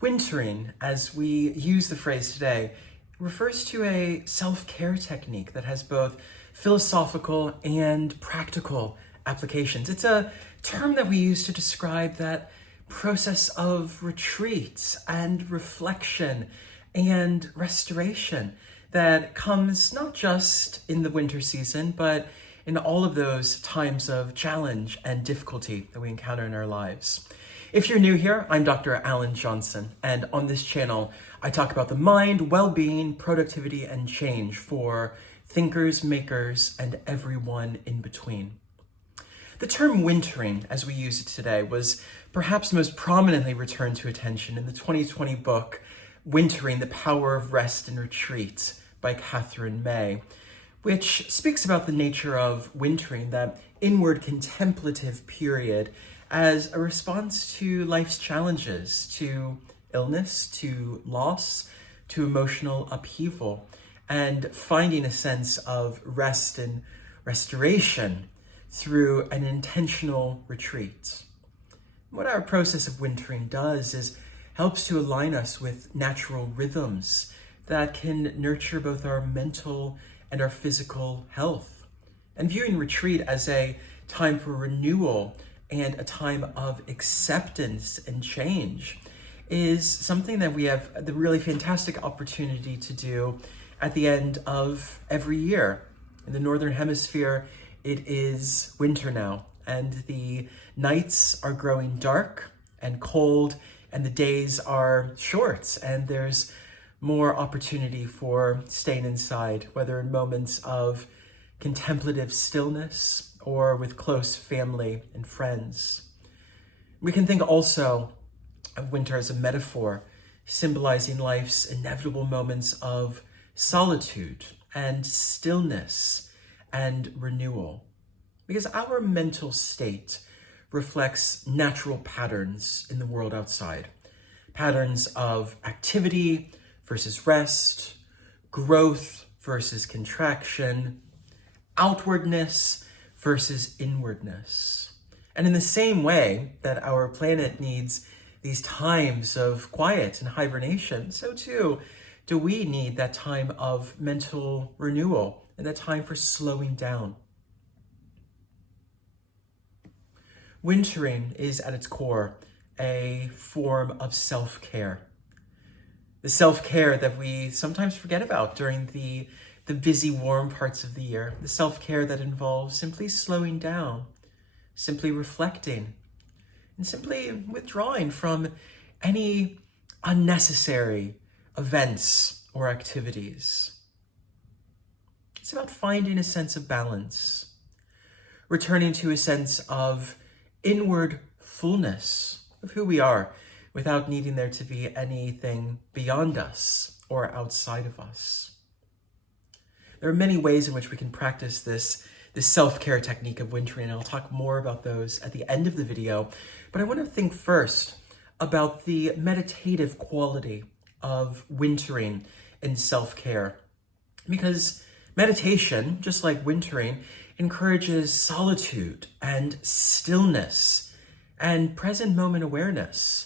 Wintering, as we use the phrase today, refers to a self-care technique that has both philosophical and practical applications. It's a term that we use to describe that process of retreat and reflection and restoration that comes not just in the winter season, but in all of those times of challenge and difficulty that we encounter in our lives. If you're new here, I'm Dr. Alan Johnson, and on this channel, I talk about the mind, well-being, productivity, and change for thinkers, makers, and everyone in between. The term wintering, as we use it today, was perhaps most prominently returned to attention in the 2020 book, Wintering: The Power of Rest and Retreat by Katherine May, which speaks about the nature of wintering, that inward contemplative period, as a response to life's challenges, to illness, to loss, to emotional upheaval, and finding a sense of rest and restoration through an intentional retreat. What our process of wintering does is helps to align us with natural rhythms that can nurture both our mental and our physical health. And viewing retreat as a time for renewal and a time of acceptance and change is something that we have the really fantastic opportunity to do at the end of every year. In the Northern Hemisphere, it is winter now, and the nights are growing dark and cold, and the days are short, and there's more opportunity for staying inside, whether in moments of contemplative stillness or with close family and friends. We can think also of winter as a metaphor, symbolizing life's inevitable moments of solitude and stillness and renewal. Because our mental state reflects natural patterns in the world outside. Patterns of activity versus rest, growth versus contraction, outwardness versus inwardness. And in the same way that our planet needs these times of quiet and hibernation, so too do we need that time of mental renewal and that time for slowing down. Wintering is at its core a form of self-care. The self-care that we sometimes forget about during the busy, warm parts of the year. The self-care that involves simply slowing down, simply reflecting, and simply withdrawing from any unnecessary events or activities. It's about finding a sense of balance, returning to a sense of inward fullness of who we are without needing there to be anything beyond us or outside of us. There are many ways in which we can practice this self-care technique of wintering, and I'll talk more about those at the end of the video. But I want to think first about the meditative quality of wintering in self-care. Because meditation, just like wintering, encourages solitude and stillness and present moment awareness.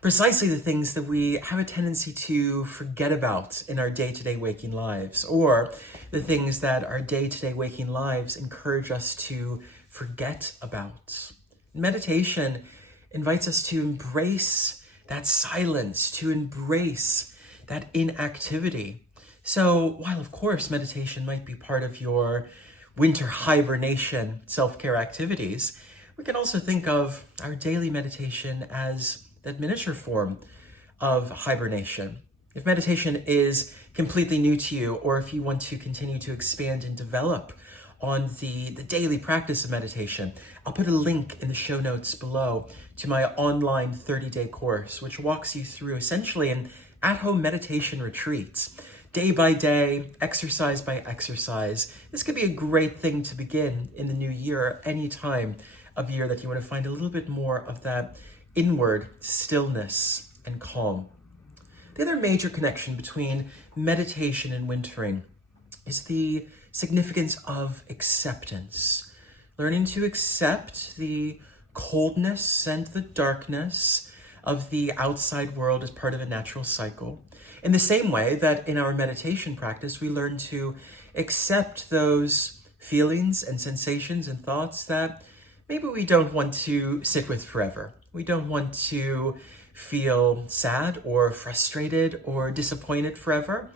Precisely the things that we have a tendency to forget about in our day-to-day waking lives, or the things that our day-to-day waking lives encourage us to forget about. Meditation invites us to embrace that silence, to embrace that inactivity. So while of course meditation might be part of your winter hibernation self-care activities, we can also think of our daily meditation as that miniature form of hibernation. If meditation is completely new to you, or if you want to continue to expand and develop on the daily practice of meditation, I'll put a link in the show notes below to my online 30-day course, which walks you through essentially an at-home meditation retreat, day by day, exercise by exercise. This could be a great thing to begin in the new year, any time of year that you want to find a little bit more of that inward stillness and calm. The other major connection between meditation and wintering is the significance of acceptance. Learning to accept the coldness and the darkness of the outside world as part of a natural cycle. In the same way that in our meditation practice, we learn to accept those feelings and sensations and thoughts that maybe we don't want to sit with forever. We don't want to feel sad or frustrated or disappointed forever.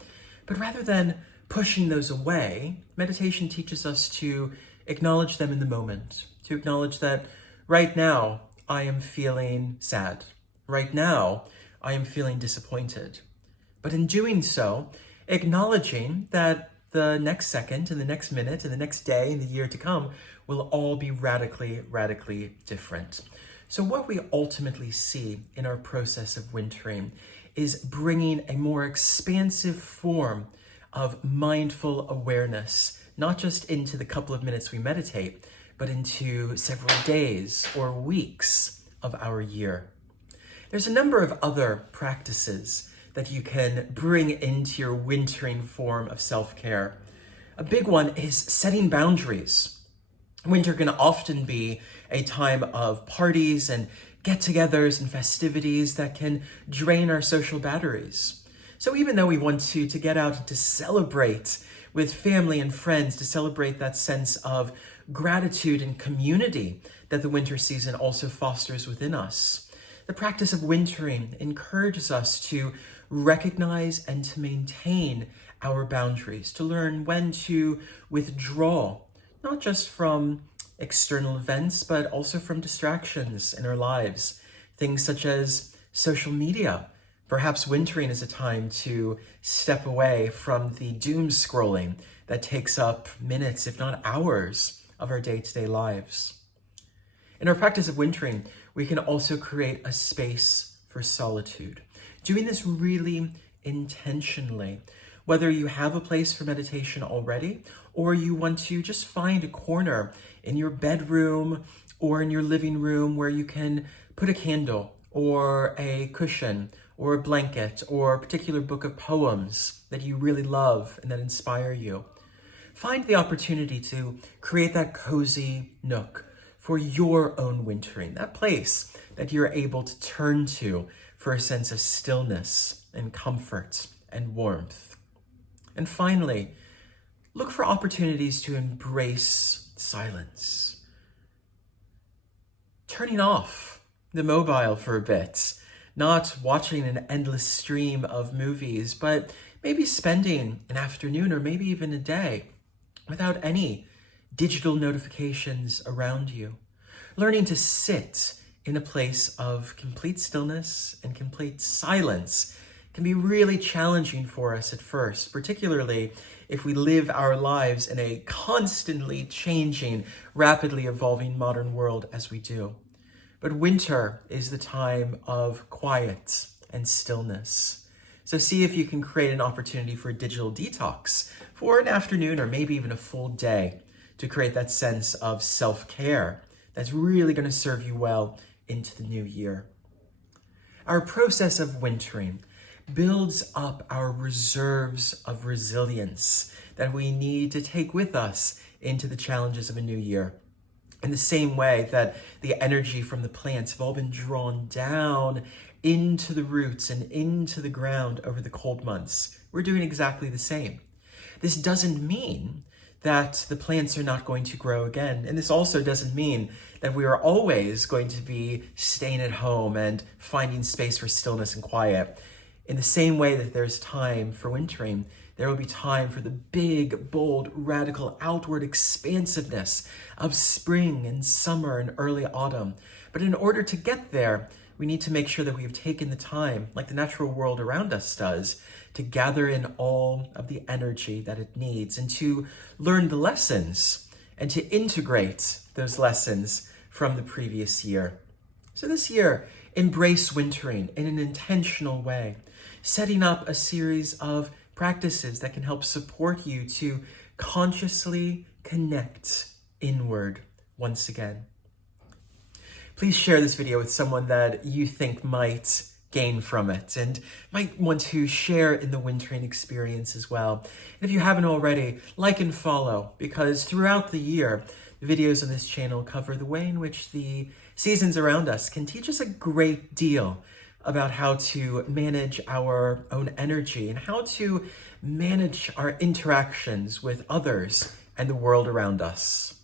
But rather than pushing those away, meditation teaches us to acknowledge them in the moment, to acknowledge that right now I am feeling sad. Right now I am feeling disappointed. But in doing so, acknowledging that the next second and the next minute and the next day and the year to come will all be radically, radically different. So what we ultimately see in our process of wintering is bringing a more expansive form of mindful awareness, not just into the couple of minutes we meditate, but into several days or weeks of our year. There's a number of other practices that you can bring into your wintering form of self-care. A big one is setting boundaries. Winter can often be a time of parties and get-togethers and festivities that can drain our social batteries. So even though we want to get out and to celebrate with family and friends, to celebrate that sense of gratitude and community that the winter season also fosters within us, the practice of wintering encourages us to recognize and to maintain our boundaries, to learn when to withdraw, not just from external events, but also from distractions in our lives. Things such as social media. Perhaps wintering is a time to step away from the doom scrolling that takes up minutes, if not hours, of our day-to-day lives. In our practice of wintering, we can also create a space for solitude. Doing this really intentionally, whether you have a place for meditation already, or you want to just find a corner in your bedroom or in your living room where you can put a candle or a cushion or a blanket or a particular book of poems that you really love and that inspire you. Find the opportunity to create that cozy nook for your own wintering, that place that you're able to turn to for a sense of stillness and comfort and warmth. And finally, look for opportunities to embrace silence. Turning off the mobile for a bit, not watching an endless stream of movies, but maybe spending an afternoon or maybe even a day without any digital notifications around you. Learning to sit in a place of complete stillness and complete silence can be really challenging for us at first, particularly if we live our lives in a constantly changing, rapidly evolving modern world as we do. But winter is the time of quiet and stillness. So see if you can create an opportunity for a digital detox for an afternoon or maybe even a full day to create that sense of self-care that's really going to serve you well into the new year. Our process of wintering builds up our reserves of resilience that we need to take with us into the challenges of a new year. In the same way that the energy from the plants have all been drawn down into the roots and into the ground over the cold months, we're doing exactly the same. This doesn't mean that the plants are not going to grow again. And this also doesn't mean that we are always going to be staying at home and finding space for stillness and quiet. In the same way that there's time for wintering, there will be time for the big, bold, radical, outward expansiveness of spring and summer and early autumn. But in order to get there, we need to make sure that we've taken the time, like the natural world around us does, to gather in all of the energy that it needs and to learn the lessons and to integrate those lessons from the previous year. So this year, embrace wintering in an intentional way, setting up a series of practices that can help support you to consciously connect inward once again. Please share this video with someone that you think might gain from it and might want to share in the wintering experience as well. And if you haven't already, like and follow, because throughout the year, the videos on this channel cover the way in which the seasons around us can teach us a great deal about how to manage our own energy and how to manage our interactions with others and the world around us.